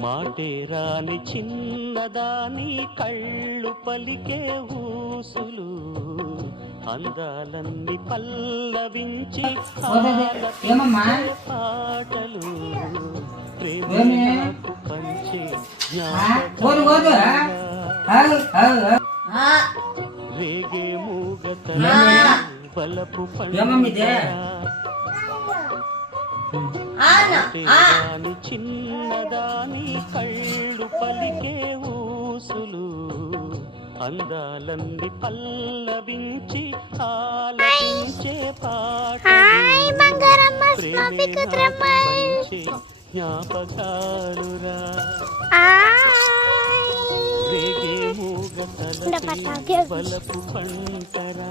మాటే రాని చిన్నదాని కళ్ళు పలికే ఊసులు అందాలన్నీ పల్లవించి పాటలు ప్రేమకు పంచే రేగే మూగతల బలపు పంచదాని చిన్నదాని కళ్ళు పలికే ఊసులు అందాలన్నీ పల్లవించి ఆలపించే పాటలు జ్ఞాపకాలురా రేగే మూగతల బలపు పంటరా